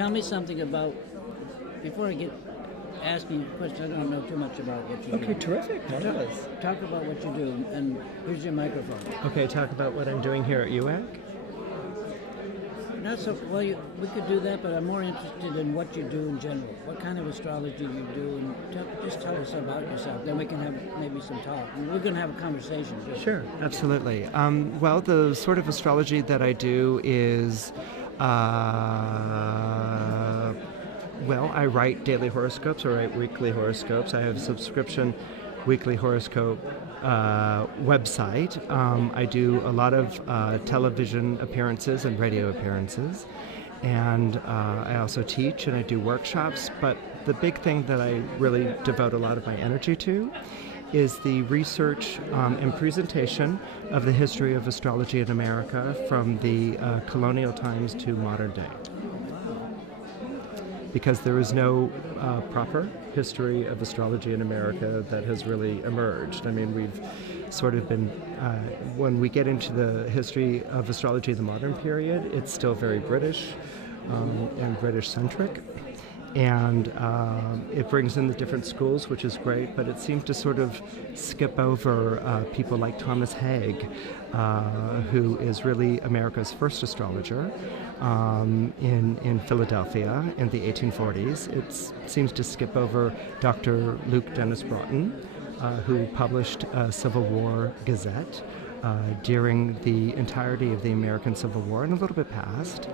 tell me something about, before I get asking questions, I don't know too much about what you do. Okay, terrific. Marvelous. Talk about what you do, and here's your microphone. Okay, talk about what I'm doing here at UAC. Not so well. We could do that, but I'm more interested in what you do in general. What kind of astrology you do, and just tell us about yourself. Then we can have maybe some talk. We're going to have a conversation. Sure, absolutely. Well, the sort of astrology that I do is, well, I write daily horoscopes or write weekly horoscopes. I have a subscription weekly horoscope website. I do a lot of television appearances and radio appearances, and I also teach and I do workshops, but the big thing that I really devote a lot of my energy to is the research and presentation of the history of astrology in America from the colonial times to modern day. Because there is no proper history of astrology in America that has really emerged. I mean, we've sort of been, when we get into the history of astrology in the modern period, it's still very British and British-centric. And it brings in the different schools, which is great, but it seems to sort of skip over people like Thomas Haig, who is really America's first astrologer in Philadelphia in the 1840s. It seems to skip over Dr. Luke Dennis Broughton, who published a Civil War Gazette during the entirety of the American Civil War and a little bit past,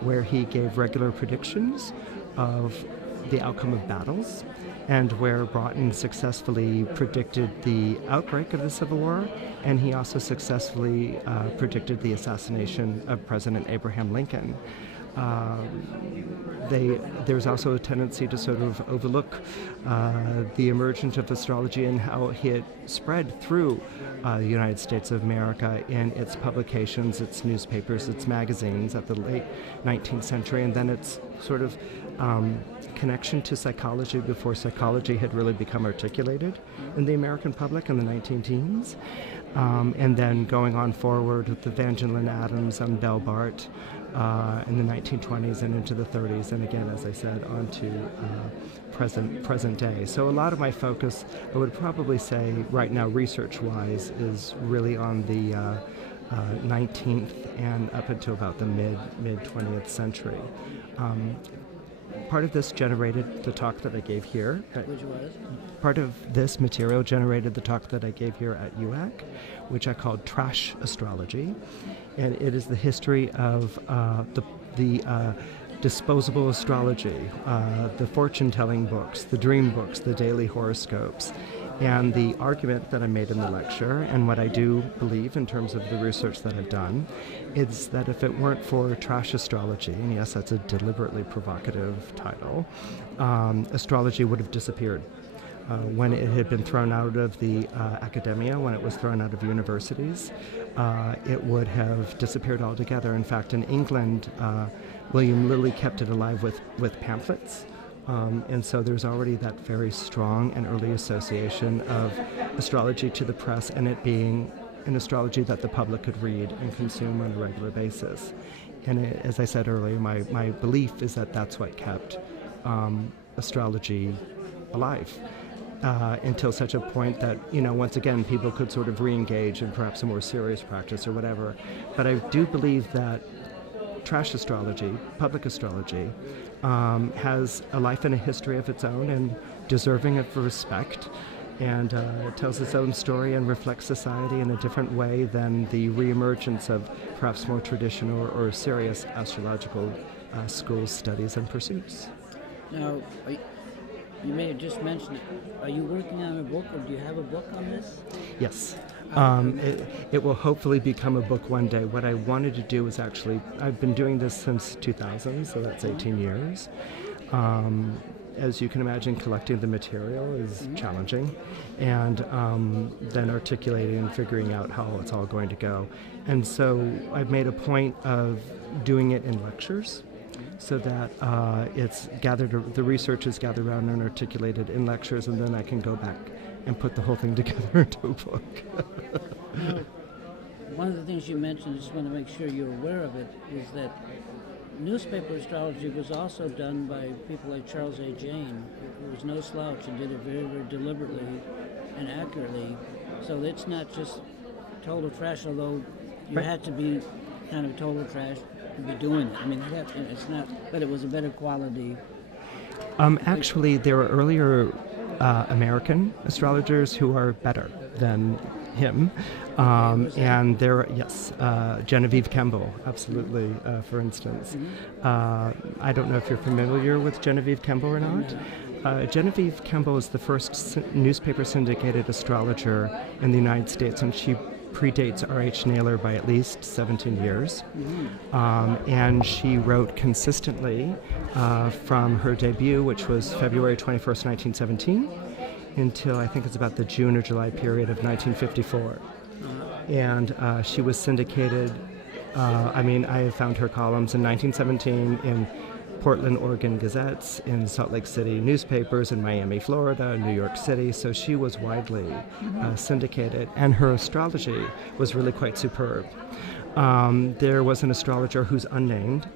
where he gave regular predictions of the outcome of battles, and where Broughton successfully predicted the outbreak of the Civil War, and he also successfully predicted the assassination of President Abraham Lincoln. There's also a tendency to sort of overlook the emergence of astrology and how it spread through the United States of America in its publications, its newspapers, its magazines at the late 19th century, and then its sort of connection to psychology before psychology had really become articulated in the American public in the 19-teens. And then going on forward with Evangeline Adams and Bell Bart in the 1920s and into the 30s, and again, as I said, on to present day. So a lot of my focus, I would probably say right now, research-wise, is really on the 19th and up until about the mid-20th century. Part of this generated the talk that I gave here. Which was? Part of this material generated the talk that I gave here at UAC, which I called Trash Astrology. And it is the history of the disposable astrology, the fortune-telling books, the dream books, the daily horoscopes. And the argument that I made in the lecture, and what I do believe in terms of the research that I've done, is that if it weren't for trash astrology, and yes, that's a deliberately provocative title, astrology would have disappeared. When it had been thrown out of the academia, when it was thrown out of universities, it would have disappeared altogether. In fact, in England, William Lilly kept it alive with pamphlets. And so there's already that very strong and early association of astrology to the press and it being an astrology that the public could read and consume on a regular basis. And as I said earlier, my belief is that that's what kept astrology alive until such a point that, once again, people could sort of re-engage in perhaps a more serious practice or whatever. But I do believe that trash astrology, public astrology, has a life and a history of its own and deserving of respect, and it tells its own story and reflects society in a different way than the reemergence of perhaps more traditional or serious astrological schools, studies, and pursuits. Now, you may have just mentioned it. Are you working on a book, or do you have a book on this? Yes. It will hopefully become a book one day. What I wanted to do is actually, I've been doing this since 2000, so that's 18 years. As you can imagine, collecting the material is challenging, and then articulating and figuring out how it's all going to go. And so I've made a point of doing it in lectures, so that it's gathered, the research is gathered around and articulated in lectures, and then I can go back and put the whole thing together into a book. One of the things you mentioned, I just want to make sure you're aware of it, is that newspaper astrology was also done by people like Charles A. Jane, who was no slouch and did it very, very deliberately and accurately. So it's not just total trash, although you had to be kind of total trash to be doing it. I mean, it's not, but it was a better quality. Actually, there were earlier American astrologers who are better than him. And there, yes, Genevieve Campbell, absolutely, for instance. I don't know if you're familiar with Genevieve Campbell or not. Genevieve Campbell is the first newspaper syndicated astrologer in the United States, and she predates R.H. Naylor by at least 17 years. And she wrote consistently from her debut, which was February 21st, 1917, until I think it's about the June or July period of 1954. And she was syndicated, I have found her columns in 1917 in Portland, Oregon Gazettes, in Salt Lake City newspapers, in Miami, Florida, New York City. So she was widely syndicated, and her astrology was really quite superb. There was an astrologer who's unnamed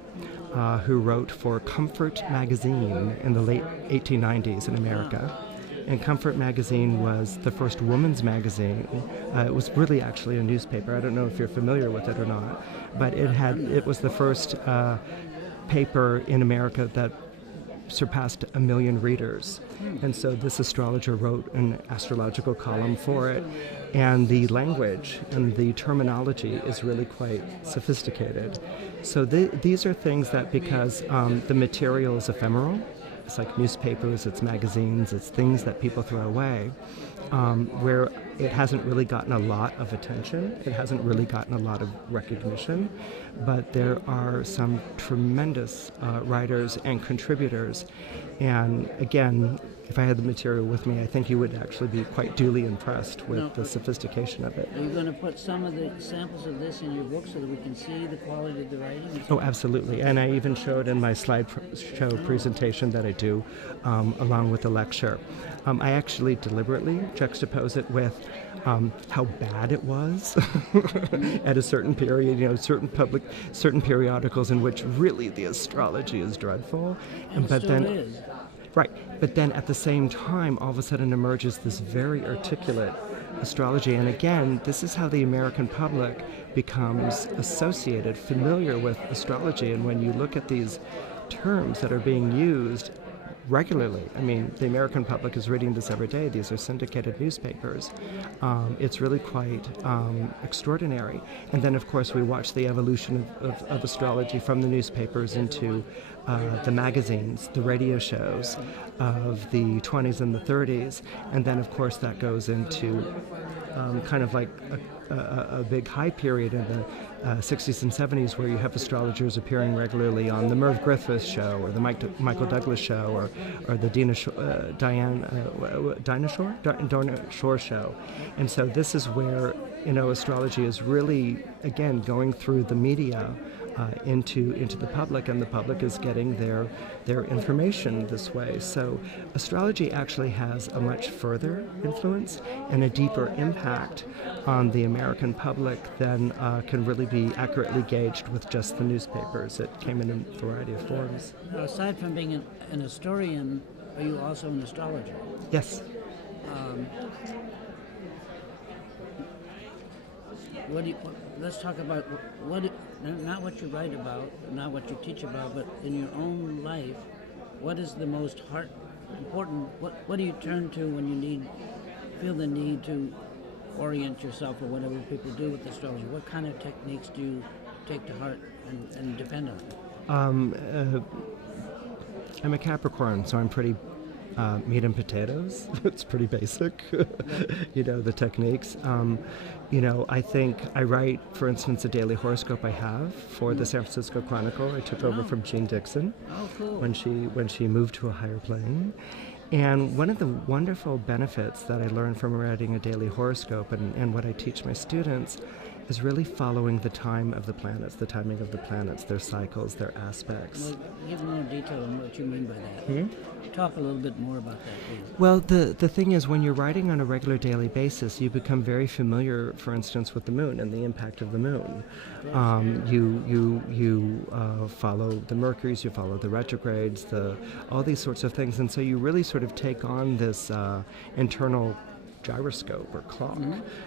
who wrote for Comfort magazine in the late 1890s in America. And Comfort magazine was the first woman's magazine. It was really actually a newspaper. I don't know if you're familiar with it or not, but it was the first paper in America that surpassed 1 million readers. And so this astrologer wrote an astrological column for it, and the language and the terminology is really quite sophisticated. So these are things that, because the material is ephemeral, it's like newspapers, it's magazines, it's things that people throw away, where it hasn't really gotten a lot of attention, it hasn't really gotten a lot of recognition, but there are some tremendous writers and contributors. And again, if I had the material with me, I think you would actually be quite duly impressed with the sophistication of it. Are you going to put some of the samples of this in your book so that we can see the quality of the writing? Oh, absolutely. And I even showed in my slideshow presentation that I do along with the lecture. I actually deliberately juxtapose it with how bad it was at a certain period, certain periodicals in which really the astrology is dreadful. But then is. Right, but then at the same time, all of a sudden emerges this very articulate astrology. And again, this is how the American public becomes associated, familiar with astrology. And when you look at these terms that are being used regularly, the American public is reading this every day. These are syndicated newspapers. It's really quite extraordinary. And then, of course, we watch the evolution of astrology from the newspapers into the magazines, the radio shows of the 20s and the 30s. And then, of course, that goes into kind of like a big high period in the 60s and 70s, where you have astrologers appearing regularly on the Merv Griffith show, or the Michael Douglas show, or the Dinah Shore show. And so this is where astrology is really, again, going through the media into the public, and the public is getting their information this way. So astrology actually has a much further influence and a deeper impact on the American public than can really be accurately gauged with just the newspapers. It came in a variety of forms. Now, aside from being an historian, are you also an astrologer? Yes. Let's talk about not what you write about, not what you teach about, but in your own life, what is the most important? What do you turn to when you feel the need to orient yourself, or whatever people do with astrology? What kind of techniques do you take to heart and depend on? I'm a Capricorn, so I'm pretty meat and potatoes. It's pretty basic, the techniques. I think I write, for instance, a daily horoscope I have for the San Francisco Chronicle. I took over from Jean Dixon when she moved to a higher plane. And one of the wonderful benefits that I learned from writing a daily horoscope, and what I teach my students, is really following the time of the planets, the timing of the planets, their cycles, their aspects. Well, give more detail on what you mean by that. Talk a little bit more about that, please. Well, the thing is, when you're writing on a regular daily basis, you become very familiar, for instance, with the moon and the impact of the moon. You follow the Mercuries, you follow the retrogrades, all these sorts of things, and so you really sort of take on this internal gyroscope or clock,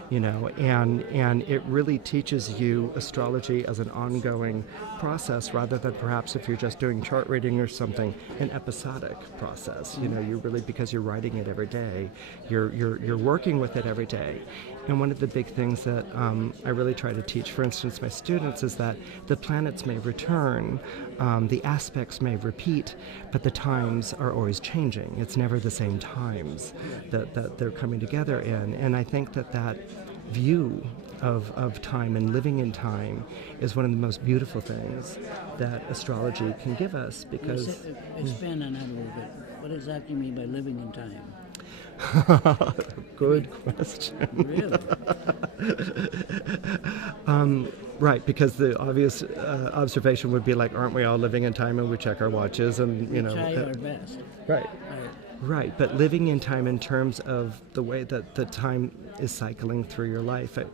and it really teaches you astrology as an ongoing process rather than perhaps if you're just doing chart reading or something, an episodic process. You're really, because you're writing it every day, you're working with it every day. And one of the big things that I really try to teach, for instance, my students, is that the planets may return, the aspects may repeat, but the times are always changing. It's never the same times that they're coming together in. And I think that view of time and living in time is one of the most beautiful things that astrology can give us, because... Expand on that a little bit. What exactly do you mean by living in time? Good question. Really? Right, because the obvious observation would be like, aren't we all living in time and we check our watches and, We try our best. Right. Right, but living in time in terms of the way that the time is cycling through your life. I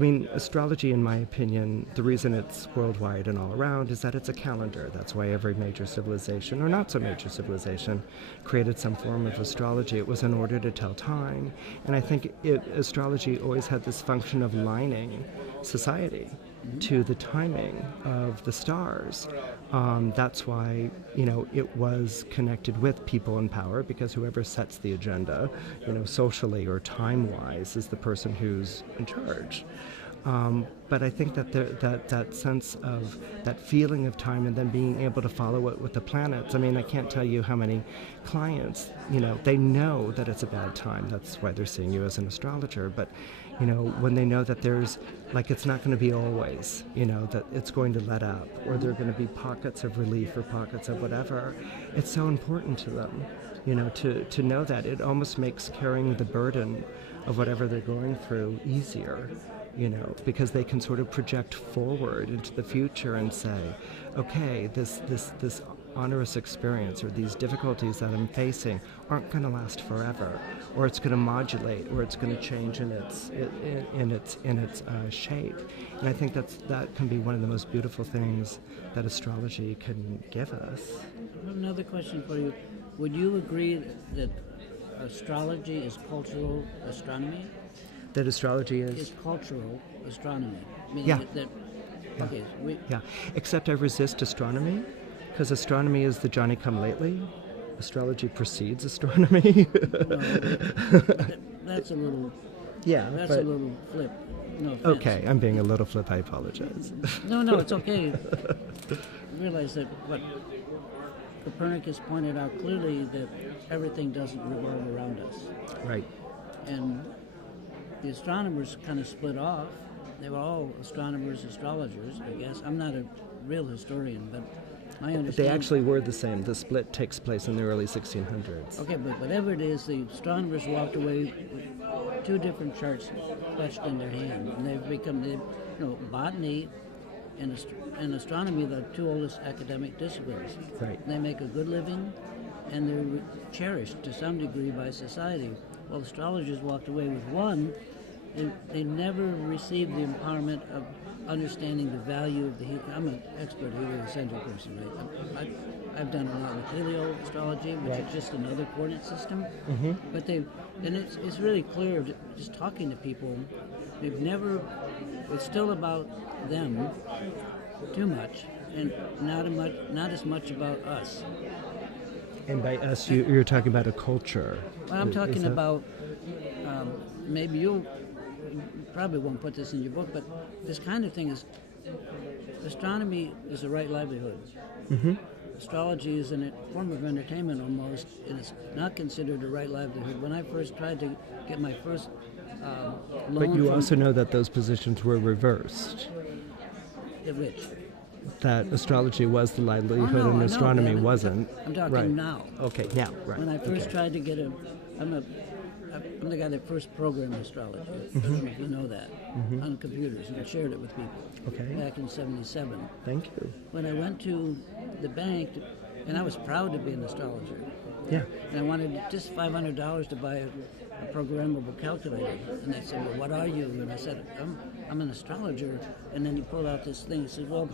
mean, astrology, in my opinion, the reason it's worldwide and all around is that it's a calendar. That's why every major civilization, or not so major civilization, created some form of astrology. It was in order to tell time. And I think astrology always had this function of lining society to the timing of the stars. That's why, it was connected with people in power, because whoever sets the agenda, socially or time-wise, is the person who's in charge. But I think that that sense of that feeling of time, and then being able to follow it with the planets. I mean, I can't tell you how many clients, they know that it's a bad time. That's why they're seeing you as an astrologer. But when they know that there's, it's not going to be always, that it's going to let up, or there are going to be pockets of relief or pockets of whatever, it's so important to them, to know that. It almost makes carrying the burden of whatever they're going through easier, because they can sort of project forward into the future and say, okay, this onerous experience or these difficulties that I'm facing aren't going to last forever, or it's going to modulate, or it's going to change in its shape. And I think that can be one of the most beautiful things that astrology can give us. Another question for you: would you agree that astrology is cultural astronomy? That astrology is cultural astronomy. Yeah. Okay. Except I resist astronomy. Because astronomy is the Johnny-come-lately. Astrology precedes astronomy. That's a little... Yeah, That's a little flip. No offense. Okay, I'm being a little flip. I apologize. No, it's okay. Realize that what Copernicus pointed out clearly, that everything doesn't revolve around us. Right. And the astronomers kind of split off. They were all astronomers, astrologers, I guess. I'm not a real historian, but my understanding... They actually were the same. The split takes place in the early 1600s. Okay, but whatever it is, the astronomers walked away with two different charts clutched in their hand, and they've become, botany and astronomy, the two oldest academic disciplines. Right. They make a good living, and they're cherished to some degree by society. Well, astrologers walked away with one. They never received the empowerment of understanding the value of the I'm an expert heliocentric person, right? I've done a lot with helioastrology, which is just another coordinate system. Mm-hmm. But it's really clear, just talking to people, it's still about them too much, and not as much about us. And by us, you're talking about a culture. Well, I'm talking about, maybe you probably won't put this in your book, but this kind of thing is, astronomy is the right livelihood. Mm-hmm. Astrology is a form of entertainment almost, and it's not considered a right livelihood. When I first tried to get my first loan... But you also know that those positions were reversed. Which? That astrology was the livelihood and astronomy wasn't. I'm talking now. Okay, now, right. When I first tried to get I'm a I'm the guy that first programmed astrology. I don't know if you know that, on computers, and I shared it with people back in '77. Thank you. When I went to the bank, and I was proud to be an astrologer, Yeah. and I wanted just $500 to buy a programmable calculator. And they said, well, what are you? And I said, I'm an astrologer. And then he pulled out this thing. He said, well,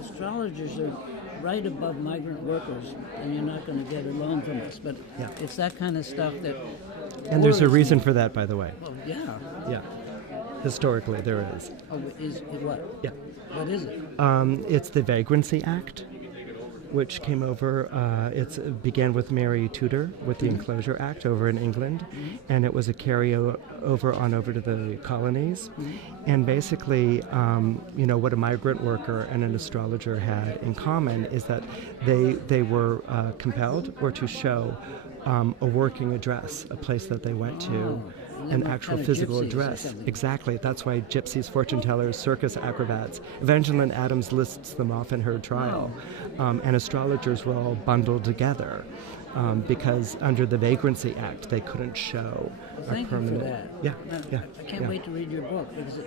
astrologers are right above migrant workers, and you're not going to get a loan from us. But it's that kind of stuff that... And there's a reason for that, by the way. Well, yeah. Yeah. Historically, there is. Oh, is it what? Yeah. What is it? It's the Vagrancy Act, which came over. It began with Mary Tudor with the Enclosure Act over in England, and it was a carryover on over to the colonies. And basically, what a migrant worker and an astrologer had in common is that they were compelled or to show a working address, a place that they went to. An actual physical address. Exactly. That's why gypsies, fortune tellers, circus acrobats. Evangeline Adams lists them off in her trial. And astrologers were all bundled together because under the Vagrancy Act they couldn't show a permanent... Thank you for that. Yeah. I can't wait to read your book because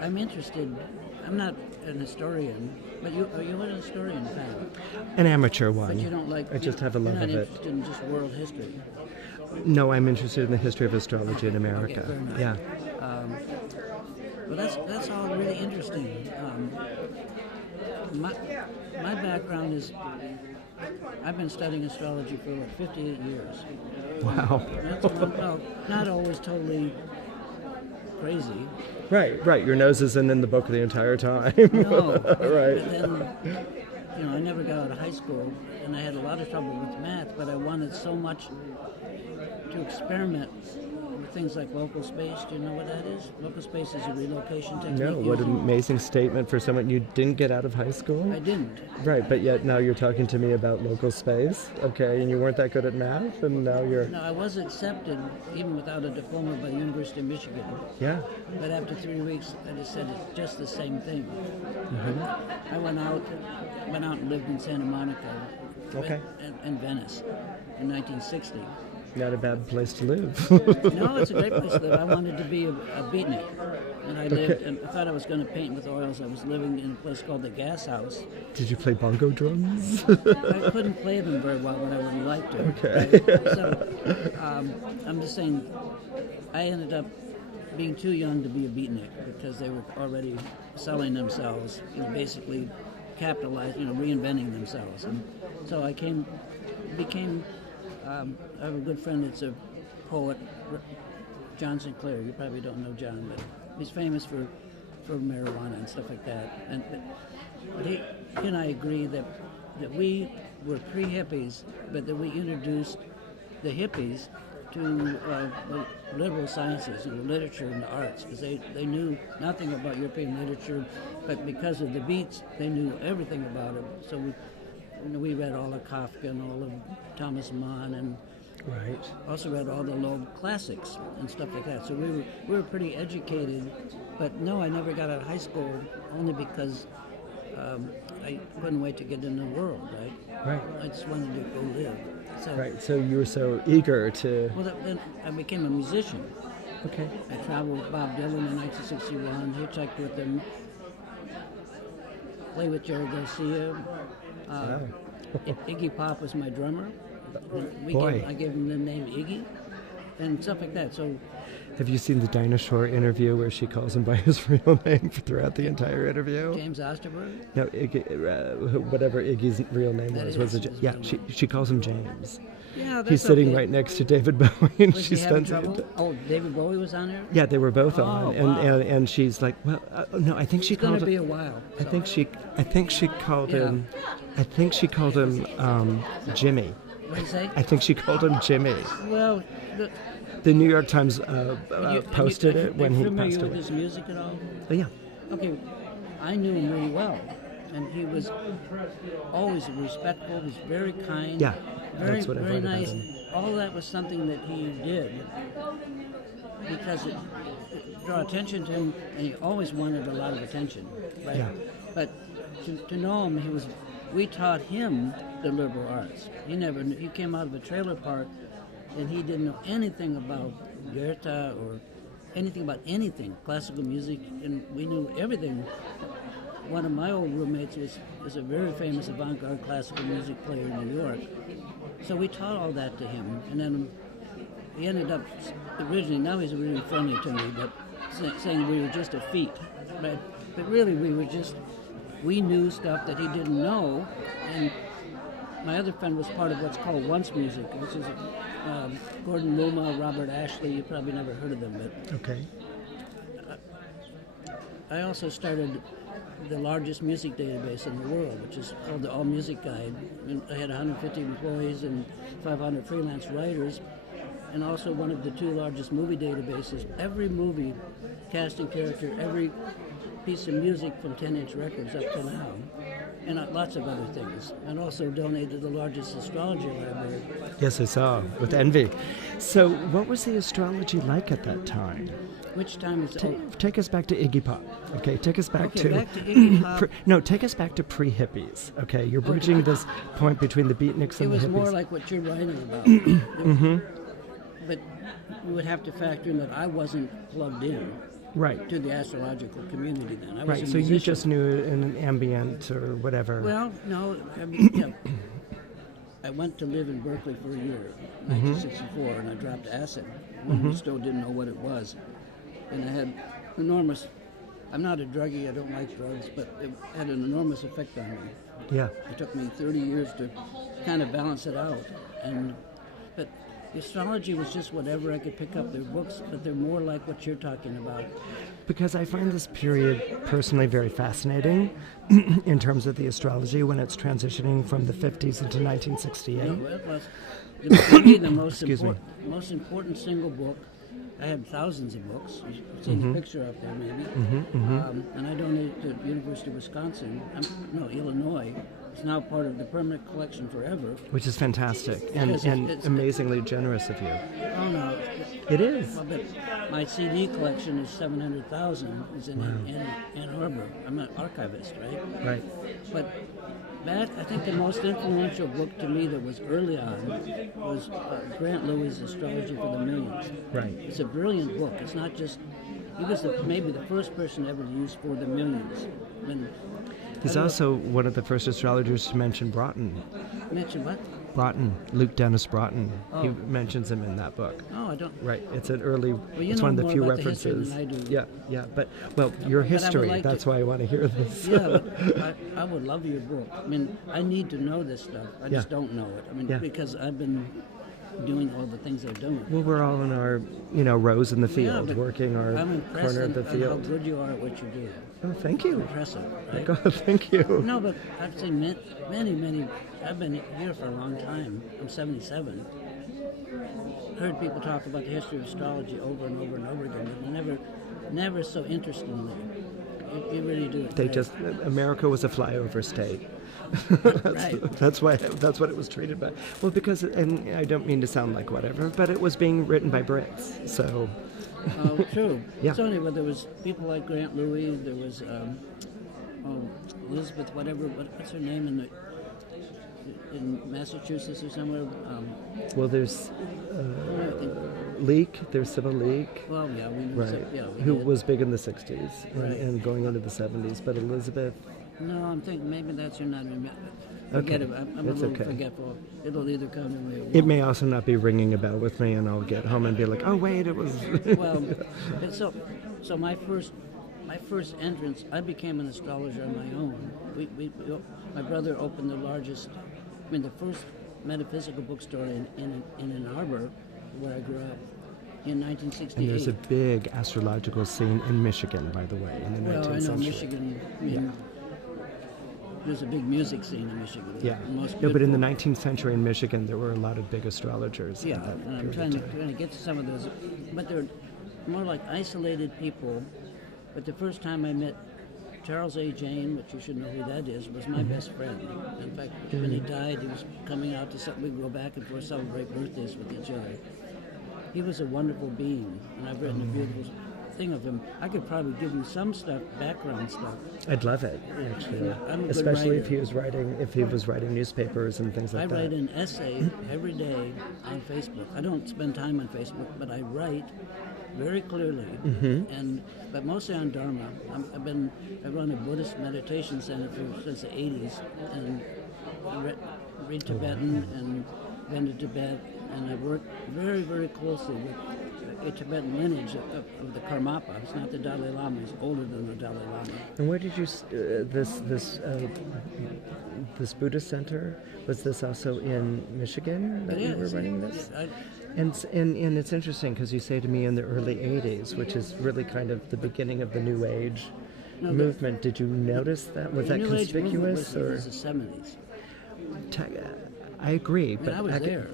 I'm interested. I'm not an historian, but are you an historian, fan? An amateur one. But you don't like... I just have a love of it. You're not interested in just world history. No, I'm interested in the history of astrology in America. Okay, fair enough. Yeah. Well, that's all really interesting. My background is I've been studying astrology for 58 years. Wow. That's well, not always totally crazy. Right. Your nose isn't in the book the entire time. No. Right. But then, I never got out of high school, and I had a lot of trouble with math, but I wanted so much to experiment with things like local space. Do you know what that is? Local space is a relocation technique. No, what an amazing statement for someone. You didn't get out of high school? I didn't. Right, but yet now you're talking to me about local space, okay, and you weren't that good at math, and now you're... No, I was accepted, even without a diploma, by the University of Michigan. Yeah. But after 3 weeks, I just said it's just the same thing. I went out and lived in Santa Monica and Venice in 1960. Not a bad place to live. No, it's a great place to live. I wanted to be a beatnik. And I lived, and I thought I was going to paint with oils. I was living in a place called the Gas House. Did you play bongo drums? I couldn't play them very well, but I would like to. Okay. Right? So, I'm just saying, I ended up being too young to be a beatnik because they were already selling themselves, basically capitalizing, reinventing themselves. And so I became. I have a good friend that's a poet, John Sinclair. You probably don't know John, but he's famous for marijuana and stuff like that. But he and I agree that we were pre-hippies, but that we introduced the hippies to the liberal sciences and the literature and the arts, because they knew nothing about European literature, but because of the beats, they knew everything about it. So we read all of Kafka and all of Thomas Mann, and also read all the Loeb classics and stuff like that. So we were pretty educated, but no, I never got out of high school only because I couldn't wait to get in the world, right? I just wanted to go live. So you were so eager to... Well, then I became a musician. Okay. I traveled with Bob Dylan in 1961, hitchhiked with him, played with Jerry Garcia. Iggy Pop was my drummer. I gave him the name Iggy and stuff like that. So, have you seen the Dinah Shore interview where she calls him by his real name throughout the entire interview? James Osterberg? No, Iggy, whatever Iggy's real name was. She calls him James. Yeah, that's He's sitting right next to David Bowie, and she spends it. Oh, David Bowie was on there? Yeah, they were both on, and she's like, well, no, I think she called him. It's going to be a while. I think she called him. I think she called him Jimmy. What did you say? I think she called him Jimmy. Well, the New York Times posted it when he passed away. Are you familiar with his music at all? Yeah. Okay, I knew him really well, and he was always respectful. He was very kind. Yeah, very, that's what I very heard nice. about him. All that was something that he did because it drew attention to him, and he always wanted a lot of attention. Right? Yeah. But to know him, we taught him the liberal arts. He came out of a trailer park, and he didn't know anything about Goethe or anything about anything, classical music, and we knew everything. One of my old roommates was a very famous avant-garde classical music player in New York. So we taught all that to him, and then he ended up originally, now he's really friendly to me, but saying we were just a feat. Right? But really we knew stuff that he didn't know, and my other friend was part of what's called Once Music, which is Gordon Luma, Robert Ashley. You probably never heard of them, but Okay. I also started the largest music database in the world, which is called the All Music Guide. And I had 150 employees and 500 freelance writers, and also one of the 2 largest movie databases. Every movie, casting character, every piece of music from 10-inch records up to now, and lots of other things. And also donated the largest astrology library. Yes, I saw, with envy. So what was the astrology like at that time? Which time is it? Take us back to Iggy Pop. Okay, take us back to Iggy Pop. take us back to pre-hippies. Okay, you're bridging this point between the beatniks and the hippies. It was more like what you're writing about. But we would have to factor in that I wasn't plugged in Right. to the astrological community then. I was Right, a so you musician. just knew it in an ambient or whatever. Well, no, I mean, I went to live in Berkeley for a year, 1964, and I dropped acid. We still didn't know what it was. And I had enormous, I'm not a druggie, I don't like drugs, but it had an enormous effect on me. Yeah. It took me 30 years to kind of balance it out. But the astrology was just whatever I could pick up. They're books, but they're more like what you're talking about. Because I find this period personally very fascinating in terms of the astrology when it's transitioning from the 50s into 1968. No, it was, to me, the most, Excuse me. most important single book. I had thousands of books. You've seen the picture up there, maybe. And I donated to the University of Wisconsin. Illinois. It's now part of the permanent collection forever. Which is fantastic and, Yes, it's amazingly generous of you. Oh no, It is. well, but my CD collection is 700,000. It's in Ann Arbor. I'm an archivist, right? Right. But that, I think the most influential book to me that was early on was Grant Lewis's Astrology for the Millions. Right. It's a brilliant book. It's not just, he was maybe the first person ever to use For the Millions. He's also one of the first astrologers to mention Broughton. Mention what? Broughton, Luke Dennis Broughton. He Oh. mentions him in that book. Oh, I don't. Right, it's an early, you it's know one of the more few about the history references. than I do. Yeah, but, well, your But I would history, like that's to- why I want to hear this. Yeah, but I would love your book. I mean, I need to know this stuff. I just Yeah. don't know it. I mean, Yeah. because I've been doing all the things I've done. Well, we're all in our, rows in the Yeah, field, but working our I'm impressed corner of the on how field. good you are at what you do. Oh, thank you. Impressive, right? God, thank you. No, but I've seen many. I've been here for a long time. I'm 77. Heard people talk about the history of astrology over and over and over again, but never so interestingly. You really do it. They right. just, America was a flyover state. Right. That's what it was treated by. Well, because, and I don't mean to sound like whatever, but it was being written by Brits, so. Oh, true. Yeah. So anyway, there was people like Grant Louis. There was Elizabeth, what's her name in Massachusetts or somewhere? Well, there's I think, Leake, there's Sybil Leake, well, yeah, we right, yeah, we who did. was big in the 60s Right. and going into the 70s, but Elizabeth, No, I'm thinking maybe that's your not. Forget Okay. it. I'm a That's little okay. forgetful. It'll either come to me or it may also not be ringing a bell with me, and I'll get home and be like, oh, wait, it was. Well, and so my first entrance, I became an astrologer on my own. My brother opened the first metaphysical bookstore in Ann Arbor, where I grew up, in 1968. And there's a big astrological scene in Michigan, by the way, in the 19th Well, I know century. Michigan. I mean, there's a big music scene in Michigan. Yeah. Most No, but in the beautiful- 19th century in Michigan, there were a lot of big astrologers. Yeah, in that and I'm period trying of time. to get to some of those, but they're more like isolated people. But the first time I met Charles A. Jane, which you should know who that is, was my best friend. In fact, when he died, he was coming out to something. We'd go back and forth, celebrate birthdays with each other. He was a wonderful being, and I've written a beautiful thing of him. I could probably give you some stuff, background stuff. I'd love it, actually. I'm a good Especially writer. if he was writing newspapers and things like I that. write an essay every day on Facebook. I don't spend time on Facebook, but I write very clearly, but mostly on Dharma. I run a Buddhist meditation center since the 80s, and I read Tibetan and been to Tibet, and I work very, very closely with a Tibetan lineage of the Karmapa. It's not the Dalai Lama; he's older than the Dalai Lama. And where did you this Buddhist center, was this also in Michigan that you were running this? And it's interesting because you say to me in the early 80s, which is really kind of the beginning of the New Age movement. Did you notice that? Was that New Age conspicuous? movement was the 70s. I agree, I was there.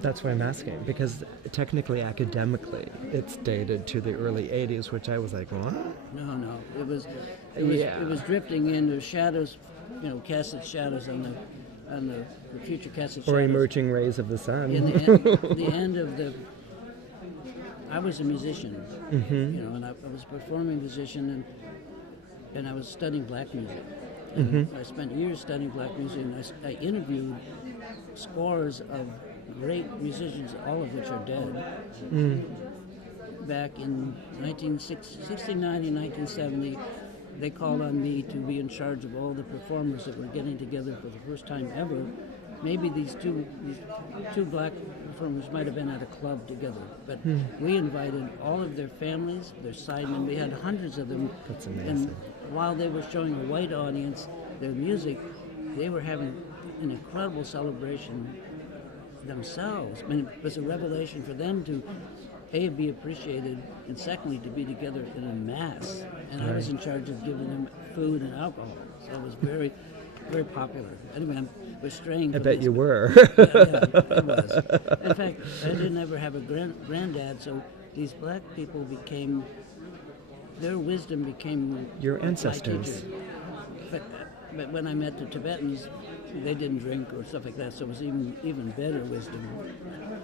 That's why I'm asking, because technically, academically, it's dated to the early 80s, which I was like, what? No, it was drifting into shadows, cast its shadows on the future cast its shadows. Or emerging rays of the sun. In the end of the, I was a musician, and I was a performing musician, and I was studying black music. And I spent years studying black music, and I interviewed scores of great musicians, all of which are dead. Back in 1969 and 1970, they called on me to be in charge of all the performers that were getting together for the first time ever. Maybe these two black performers might have been at a club together, but we invited all of their families, their sidemen. We had hundreds of them. That's amazing. And while they were showing a white audience their music, they were having an incredible celebration themselves. I mean, it was a revelation for them to, A, be appreciated, and secondly, to be together in a mass. And I was in charge of giving them food and alcohol. So it was very, very popular. Anyway, we're straying. I bet you were. Yeah, it was. In fact, I didn't ever have a granddad, so these black people became, their wisdom became your my ancestors. teacher. But when I met the Tibetans, they didn't drink or stuff like that, so it was even better wisdom.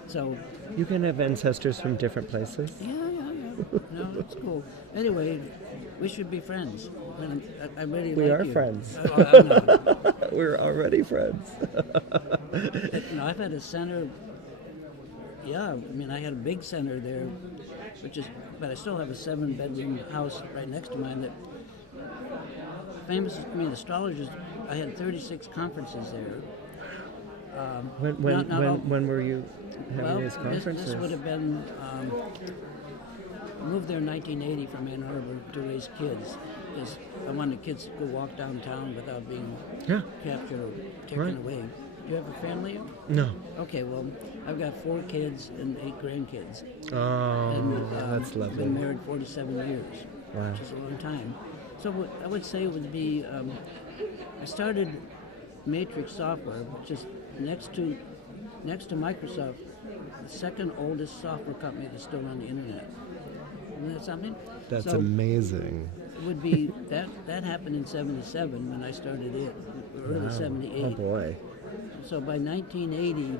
So you can have ancestors from different places. yeah. No, it's cool. Anyway, we should be friends. I really We like are you. friends. Oh, I'm not. We're already friends. I've had a center. Yeah, I mean, I had a big center there, but I still have a 7-bedroom house right next to mine that astrologers. I had 36 conferences there. When were you having these conferences? This would have been. I moved there in 1980 from Ann Arbor to raise kids, because I wanted kids to go walk downtown without being captured or taken away. Do you have a family? No. Okay, well, I've got 4 kids and 8 grandkids. Oh, And, that's lovely. Been married 47 years, Wow. which is a long time. So what I would say would be, I started Matrix Software, which is next to Microsoft, the second oldest software company that's still on the internet. Isn't that something? That's So amazing. it would be that happened in '77 when I started it, early '78. Oh boy. So by 1980,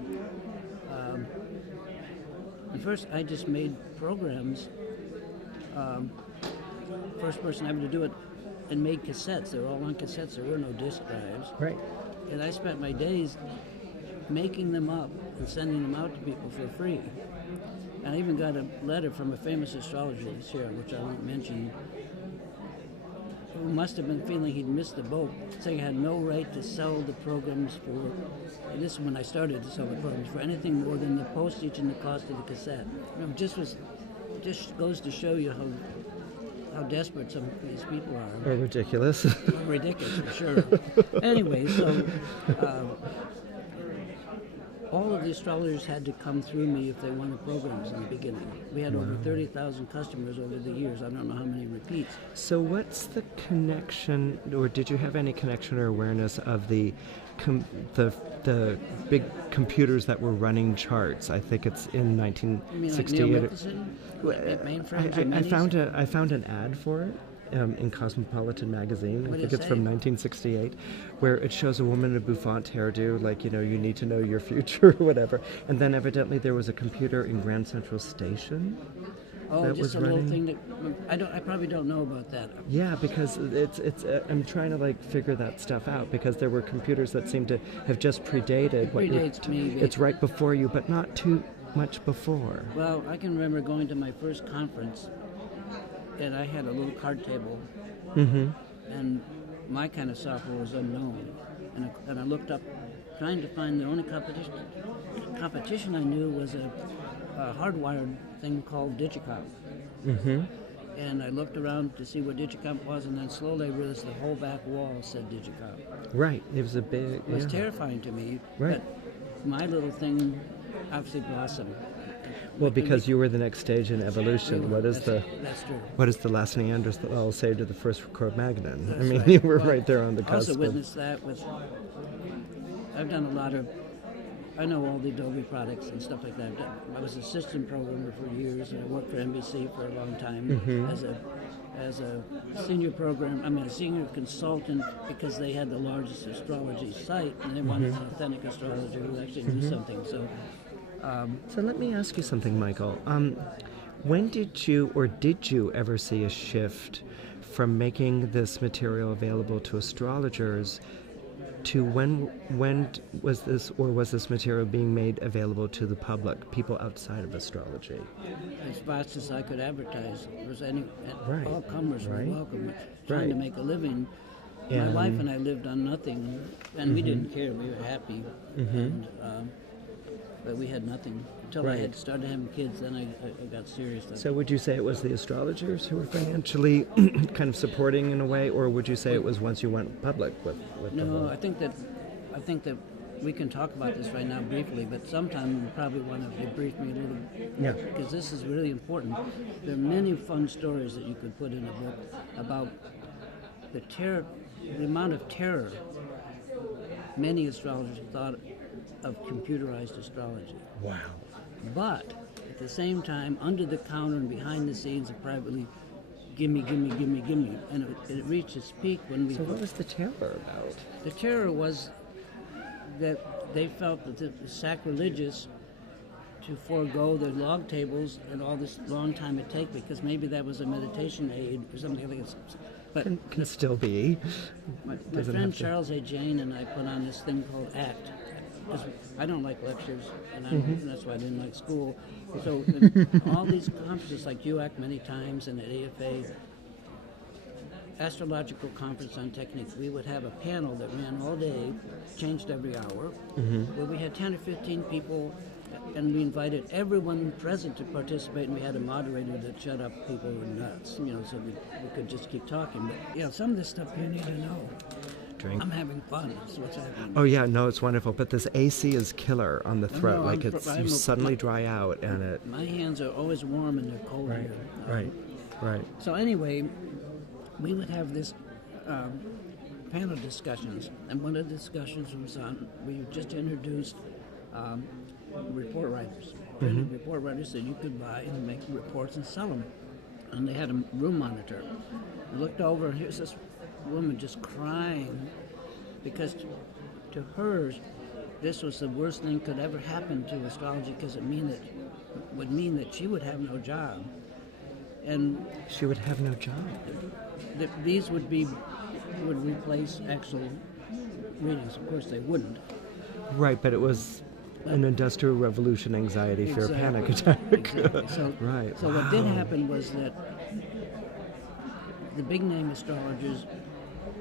at first I just made programs. First person ever to do it, and made cassettes. They were all on cassettes. There were no disk drives. Right. And I spent my days making them up and sending them out to people for free. And I even got a letter from a famous astrologer this year, which I won't mention, who must have been feeling he'd missed the boat, saying I had no right to sell the programs for, and this is when I started to sell the programs, for anything more than the postage and the cost of the cassette. Just goes to show you how desperate some of these people are. Or ridiculous. Ridiculous, for sure. Anyway, so all of the astrologers had to come through me if they wanted programs in the beginning. We had over 30,000 customers over the years. I don't know how many repeats. So what's the connection, or did you have any connection or awareness of the big computers that were running charts? I think it's in 1968. You mean like Neil Mickelson? Mainframes? I found an ad for it in Cosmopolitan magazine. I think it's from 1968, where it shows a woman in a bouffant hairdo, like, you need to know your future or whatever. And then evidently there was a computer in Grand Central Station. Oh, that just was a little running? thing that I probably don't know about that. Yeah, because it's I'm trying to like figure that stuff out because there were computers that seem to have just predated It what predates me. it's right before you, but not too much before. Well, I can remember going to my first conference, and I had a little card table, and my kind of software was unknown, and I looked up, trying to find the only competition I knew was a hardwired thing called Digicomp. And I looked around to see what Digicomp was, and then slowly I realized the whole back wall said Digicomp. Right. It was a big. It was terrifying to me. Right. But my little thing obviously blossomed. Well, because you were the next stage in evolution. That's true. What does the last Neanderthal say to the first Cro-Magnon? That's I mean, right. you were Well, right there on the I cusp. also witnessed that with. I've done a lot of. I know all the Adobe products and stuff like that. I was a system programmer for years, and I worked for NBC for a long time as a senior a senior consultant, because they had the largest astrology site, and they wanted an authentic astrologer who actually knew something. So. So let me ask you something, Michael. When did you ever see a shift from making this material available to astrologers to when was this material being made available to the public, people outside of astrology? As fast as I could advertise, Right. all comers were Right. welcome. Trying to make a living. My wife and I lived on nothing, and we didn't care. We were happy, and but we had nothing until I had started having kids. Then I got serious. So would you say it was the astrologers who were financially kind of supporting in a way, or would you say it was once you went public with the No, whole... I think that we can talk about this right now briefly, but sometime you probably want to debrief me a little, Yeah. because this is really important. There are many fun stories that you could put in a book about the amount of terror many astrologers thought of computerized astrology. Wow. But at the same time, under the counter and behind the scenes, and privately, gimme, gimme, gimme, gimme. And it reached its peak when we... So what was the terror about? The terror was that they felt that it was sacrilegious to forego their log tables and all this long time it take, because maybe that was a meditation aid or something like that. But Can still be. my Doesn't friend have to- Charles A. Jane and I put on this thing called ACT. Because I don't like lectures, and that's why I didn't like school. So all these conferences, like UAC many times, and at AFA, Astrological Conference on Technique, we would have a panel that ran all day, changed every hour, where we had 10 or 15 people, and we invited everyone present to participate, and we had a moderator that shut up people who were nuts, so we could just keep talking. But some of this stuff you need to know. Drink. I'm having fun. That's what's happening. Oh yeah, no, it's wonderful. But this AC is killer on the throat. no, like I'm you suddenly dry out, and it. My hands are always warm and they're cold here. Right. So anyway, we would have this panel discussions, and one of the discussions was on, we just introduced report writers. Report writers that you could buy and make reports and sell them. And they had a room monitor. I looked over, and here's this woman just crying, because to her, this was the worst thing could ever happen to astrology, because it would mean that she would have no job. And She would have no job. these would replace actual readings. Of course, they wouldn't. Right, but it was an industrial revolution anxiety, fear, panic attack. Exactly. So, Right. So what did happen was that the big name astrologers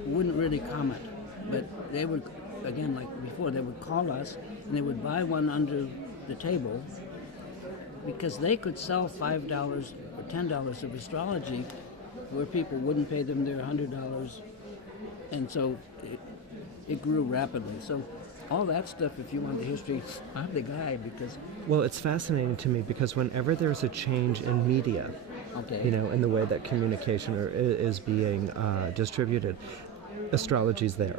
wouldn't really comment, but they would, again, like before, they would call us and they would buy one under the table, because they could sell $5 or $10 of astrology where people wouldn't pay them their $100, and so it grew rapidly. So all that stuff, if you want the history, I'm the guy, because... Well, it's fascinating to me because whenever there's a change in media, in the way that communication is being distributed, astrology's there.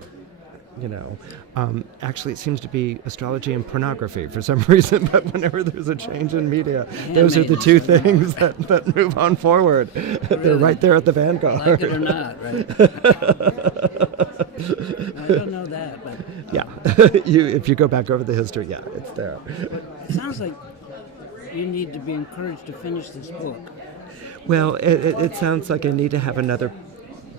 Actually, it seems to be astrology and pornography for some reason, but whenever there's a change in media, those are the two things that move on forward. They're right there at the vanguard. Like it or not, right? I don't know that, but... Yeah. If you go back over the history, yeah, it's there. It sounds like you need to be encouraged to finish this book. Well, it sounds like I need to have another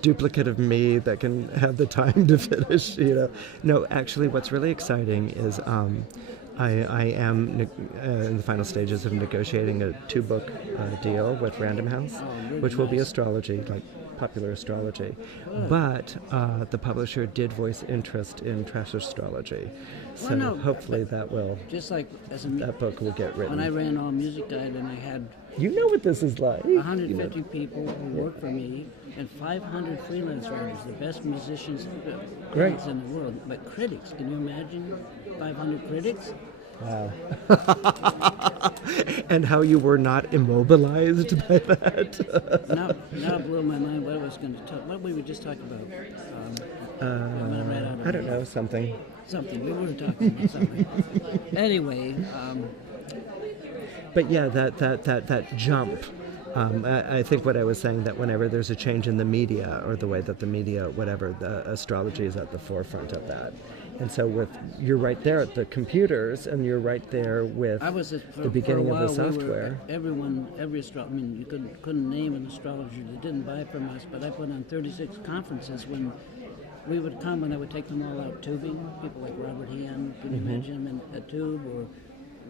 duplicate of me that can have the time to finish, you know. No, actually, what's really exciting is I am in the final stages of negotiating a 2-book deal with Random House, which will be astrology, like popular astrology. But the publisher did voice interest in trash astrology, so hopefully that will, just like that book will get written. when I ran All Music Guide and I had You know what this is like. 150 people who worked for me and 500 freelance writers, the best musicians Great. in the world. But critics, can you imagine 500 critics? Wow. And how you were not immobilized by that. Now it blew my mind what I was going to talk. What we were just talking about. When I ran out of I don't know, something. Something. We were talking about something. Anyway. But yeah, that jump. I think what I was saying, that whenever there's a change in the media or the way that the media, whatever, the astrology is at the forefront of that. And so you're right there at the computers, and you're right there with the beginning of the software. Every astrologer, I mean, you couldn't name an astrologer that didn't buy from us, but I put on 36 conferences when we would come, and I would take them all out tubing. People like Robert Hand, can you imagine him in a tube, or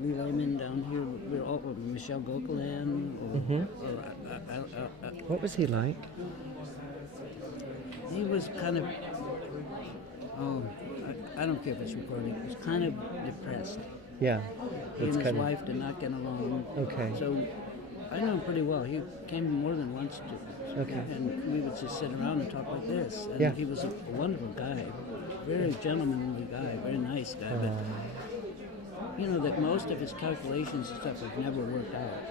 Lee Lyman down here, we're all, or Michelle Gokelan. What was he like? He was kind of, I don't care if it's recording, he was kind of depressed. Yeah. He and his wife did not get along. Okay. So I know him pretty well. He came more than once and we would just sit around and talk like this. And he was a wonderful guy, very gentlemanly guy, very nice guy. But you know that most of his calculations and stuff have never worked out.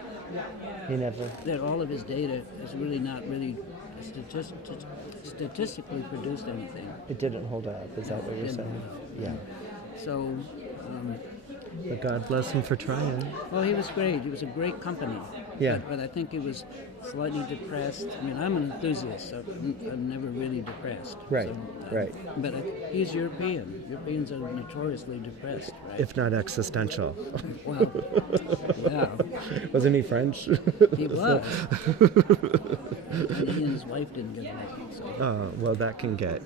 He never. That all of his data is really not really statistically produced anything. It didn't hold up. Is that what you're saying? Yeah. So. But God bless him for trying. Well, he was great. He was a great company. Yeah. But I think he was slightly depressed. I mean, I'm an enthusiast, so I'm never really depressed. Right, so, right. But he's European. Europeans are notoriously depressed, right? If not existential. Well, yeah. Wasn't he French? He was. And he and his wife didn't get along. So. Well, that can get,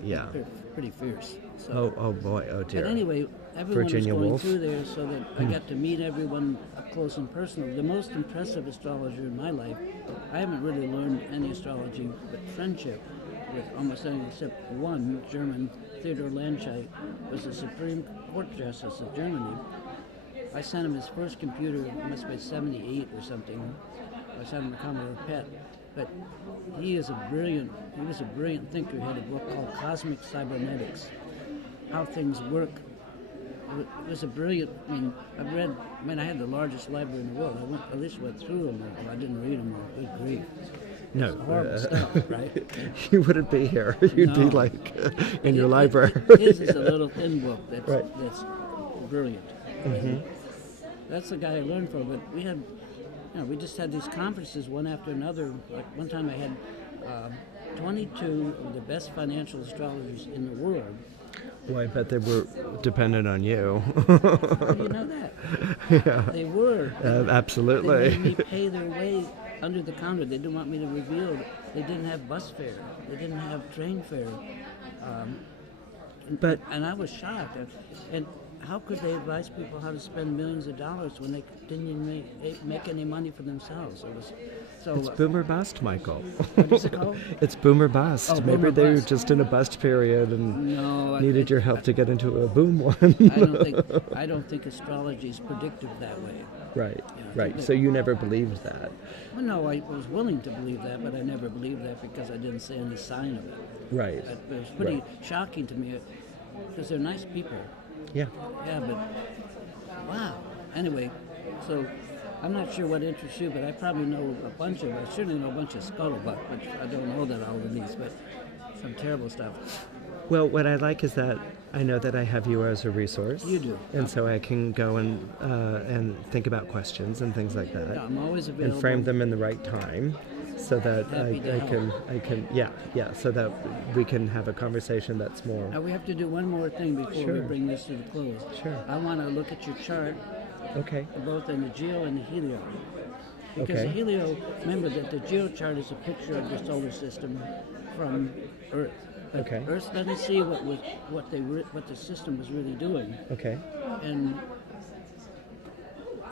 Pretty fierce. So. Oh boy, oh dear. But anyway, everyone Virginia was going Woolf. through there so that I got to meet everyone up close and personal. The most impressive astrologer in my life, I haven't really learned any astrology, but friendship with almost anyone except one German, Theodor Landscheid, was the Supreme Court Justice of Germany. I sent him his first computer, it must be 78 or something. I sent him a Commodore PET. But he was a brilliant thinker. He had a book called Cosmic Cybernetics, How Things Work. It was a brilliant, I had the largest library in the world. I at least went through them all. I didn't read them all. Good grief. No. Horrible stuff, right? You wouldn't be here. You'd be like in your library. His is a little thin book that's brilliant. Mm-hmm. That's the guy I learned from. But we just had these conferences one after another. Like one time I had 22 of the best financial astrologers in the world. Well, I bet they were dependent on you. How do you know that? Yeah. They were. Absolutely. They made me pay their way under the counter. They didn't want me to reveal. They didn't have bus fare. They didn't have train fare. And I was shocked. And how could they advise people how to spend millions of dollars when they didn't even make any money for themselves? It's boom or bust, Michael. What is it called? It's boom or bust. Oh, Maybe they were just in a bust period and needed your help to get into a boom one. I don't think astrology is predictive that way. Right, right. So you never believed that? Well, no, I was willing to believe that, but I never believed that because I didn't see any sign of it. Right. It was pretty shocking to me because they're nice people. Yeah. Yeah, but wow. Anyway, so I'm not sure what interests you, but I probably know I certainly know a bunch of scuttlebutt, which I don't know that I'll release, but some terrible stuff. Well, what I like is that I know that I have you as a resource. You do. And so I can go and think about questions and things like that. Yeah, I'm always available. And frame them in the right time. So that I can, so that we can have a conversation that's more. Now we have to do one more thing before we bring this to the close. Sure. I want to look at your chart. Okay. Both in the geo and the helio. Because Okay. helio, remember that the geochart is a picture of the solar system from Earth. But Okay. Earth doesn't see what the system was really doing. Okay. And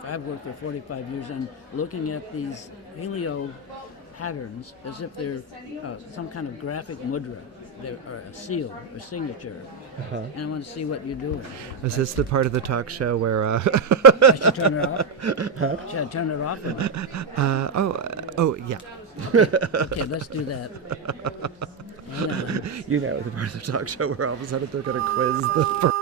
I've worked for 45 years on looking at these helio patterns as if they're some kind of graphic mudra, or a seal or signature. Uh-huh. And I want to see what you're doing. Is this the part of the talk show where? I should turn it off. Should I turn it off? Oh, yeah. Okay, let's do that. Hang on. You know, the part of the talk show where all of a sudden they're going to quiz the